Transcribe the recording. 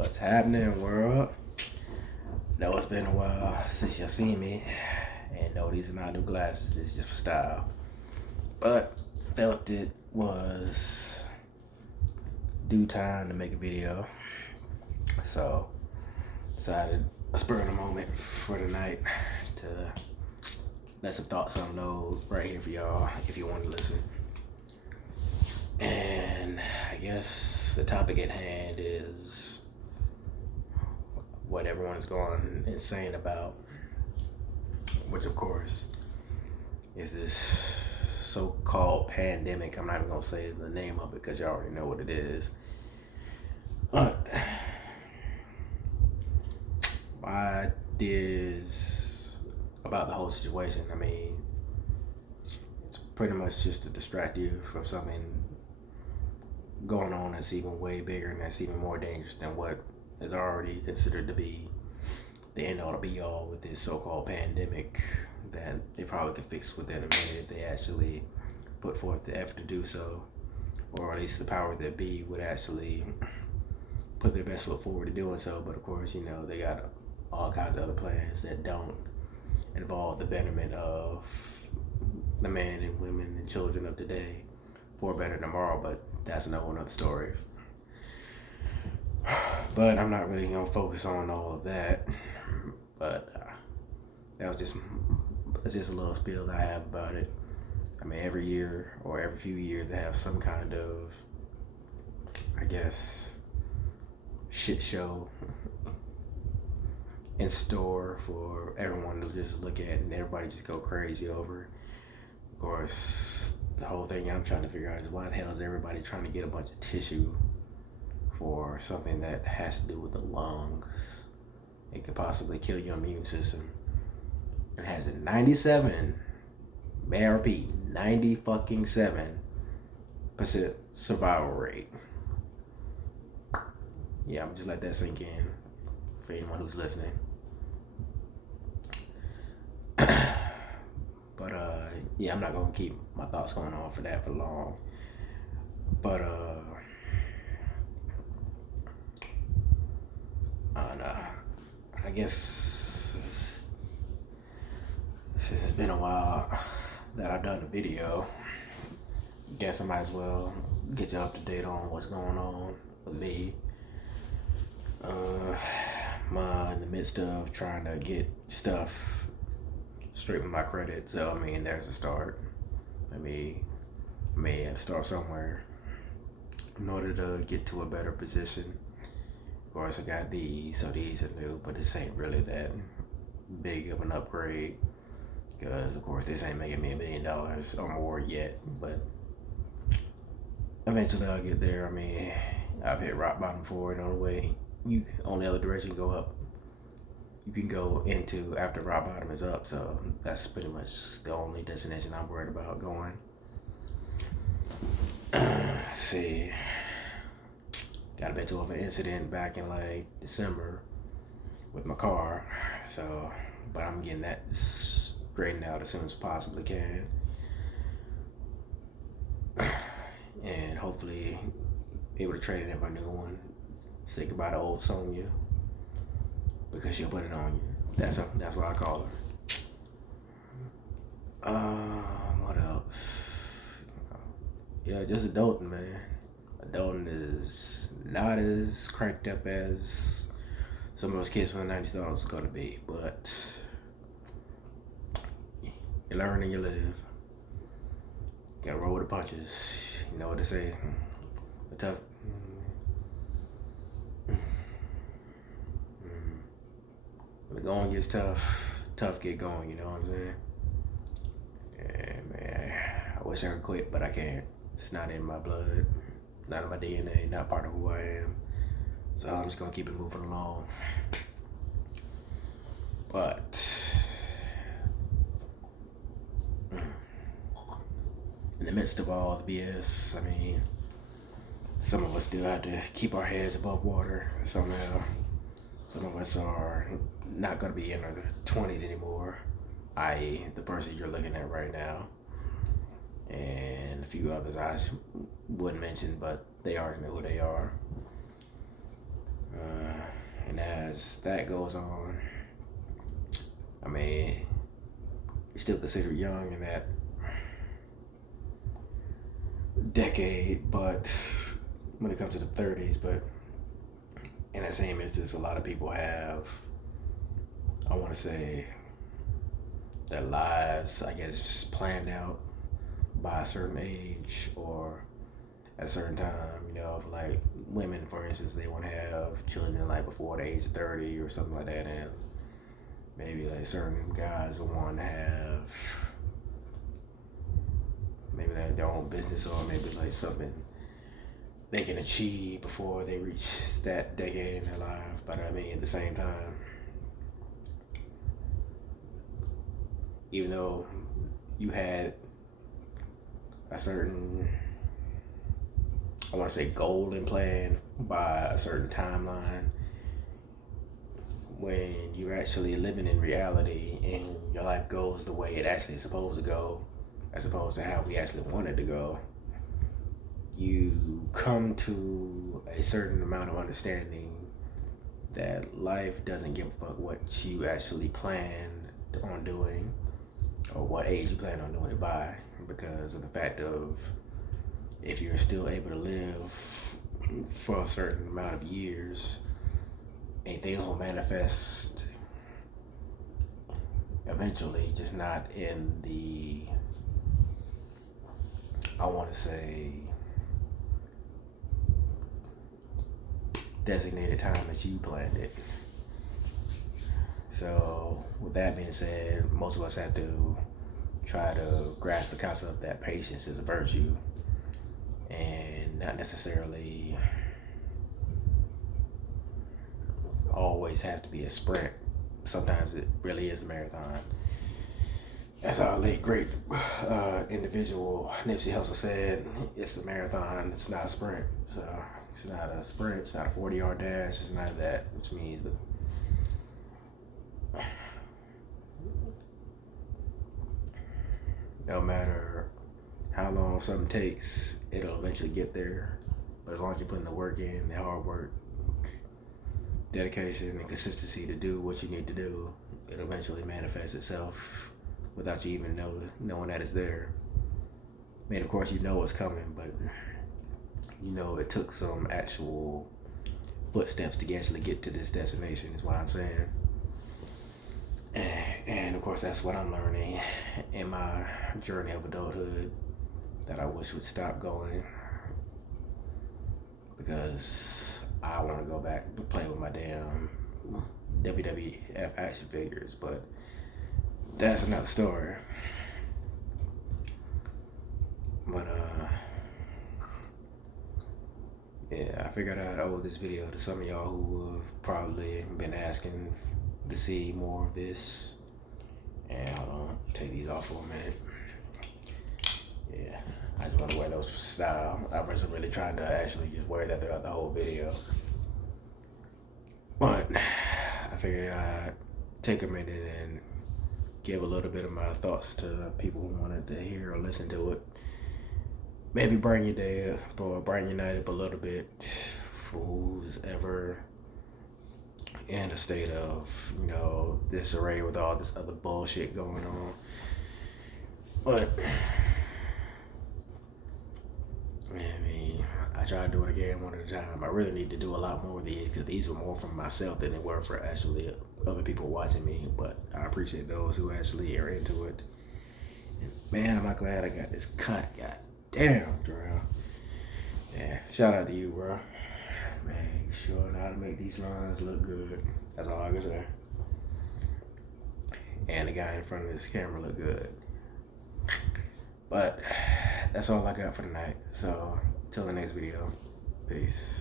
What's happening, world? Know it's been a while since you seen me, and no, these are not new glasses. This is just for style. But felt it was due time to make a video, so decided a spur of the moment for tonight to let some thoughts unload right here for y'all if you want to listen. And I guess the topic at hand is what everyone is going insane about, which of course is this so-called pandemic. I'm not even gonna say the name of it because you already know what it is. But my ideas about the whole situation, I mean, it's pretty much just to distract you from something going on that's even way bigger and that's even more dangerous than what is already considered to be the end all to be all with this so-called pandemic that they probably could fix within a minute if they actually put forth the effort to do so, or at least the power that be would actually put their best foot forward to doing so. But of course, you know, they got all kinds of other plans that don't involve the betterment of the men and women and children of today for a better tomorrow, but that's another story. But I'm not really gonna focus on all of that. But that was just a little spiel that I have about it. I mean, every year or every few years they have some kind of, I guess, shit show in store for everyone to just look at and everybody just go crazy over. Of course, the whole thing I'm trying to figure out is why the hell is everybody trying to get a bunch of tissue for something that has to do with the lungs? It could possibly kill your immune system. It has a 97, may I repeat, 90-fucking-7% survival rate. Yeah, I'm just let that sink in for anyone who's listening. But yeah, I'm not gonna keep my thoughts going on for that for long. But I guess since it's been a while that I've done a video, guess I might as well get you up to date on what's going on with me. I'm in the midst of trying to get stuff straight with my credit, so I mean, there's a start. I may have to start somewhere in order to get to a better position. Of course, I got these, so these are new, but this ain't really that big of an upgrade because, of course, this ain't making me $1 million or more yet, but eventually I'll get there. I mean, I've hit rock bottom before, and on the way, on the other direction, go up. You can go into after rock bottom is up, so that's pretty much the only destination I'm worried about going. See, got a bit of an incident back in like December with my car, so but I'm getting that straightened out as soon as possibly can, and hopefully be able to trade it in for a new one. Say goodbye to old Sonia, because she'll put it on you. That's what I call her. What else? Yeah, just adulting, man. Adulting is not as cranked up as some of those kids from the 90s thought it was gonna be, but you learn and you live. You gotta roll with the punches. You know what they say? A tough. When the going gets tough get going, you know what I'm saying? Yeah, man, I wish I could quit, but I can't. It's not in my blood, not in my DNA, not part of who I am. So I'm just gonna keep it moving along. But in the midst of all the BS, I mean, some of us still have to keep our heads above water somehow. Some of us are not going to be in our 20s anymore, i.e. the person you're looking at right now. And a few others I wouldn't mention, but they already know who they are. as that goes on, I mean, you're still considered young in that decade, but when it comes to the 30s, but in that same instance, a lot of people have, I want to say, their lives, I guess, just planned out by a certain age or at a certain time. You know, if like women, for instance, they want to have children like before the age of 30 or something like that, and maybe like certain guys will want to have maybe they have their own business or maybe like something they can achieve before they reach that decade in their life. But I mean, at the same time, even though you had a certain, I want to say, goal and plan by a certain timeline, when you're actually living in reality and your life goes the way it actually is supposed to go, as opposed to how we actually want it to go, you come to a certain amount of understanding that life doesn't give a fuck what you actually planned on doing or what age you plan on doing it by, because of the fact of if you're still able to live for a certain amount of years, and things will manifest eventually, just not in the, I want to say, designated time that you planned it. So with that being said, most of us have to try to grasp the concept that patience is a virtue and not necessarily always have to be a sprint. Sometimes it really is a marathon. As our late great individual Nipsey Hussle said, it's a marathon, it's not a sprint. So it's not a sprint, it's not a 40-yard dash, it's none of that, which means that no matter how long something takes, it'll eventually get there. But as long as you're putting the work in, the hard work, dedication, and consistency to do what you need to do, it'll eventually manifest itself without you even knowing that it's there. I mean, of course, you know it's coming, but you know it took some actual footsteps to actually get to this destination, is what I'm saying. And of course, that's what I'm learning in my journey of adulthood that I wish would stop going, because I want to go back to play with my damn WWF action figures, but that's another story. But yeah, I figured I'd owe this video to some of y'all who have probably been asking to see more of this. And hold on, take these off for a minute. Yeah, I just want to wear those for style. I wasn't really trying to actually just wear that throughout the whole video, but I figured I'd take a minute and give a little bit of my thoughts to people who wanted to hear or listen to it. Maybe brighten your day up or brighten your night up a little bit for who's ever in a state of, you know, disarray with all this other bullshit going on. But I mean, I try to do it again one at a time. I really need to do a lot more of these, because these were more for myself than they were for actually other people watching me. But I appreciate those who actually are into it. And man, am I glad I got this cut. God damn, Cordaro. Yeah, shout out to you, bro. Man, you sure know how to make these lines look good. That's all I can say. And the guy in front of this camera look good. But that's all I got for tonight. So, till the next video. Peace.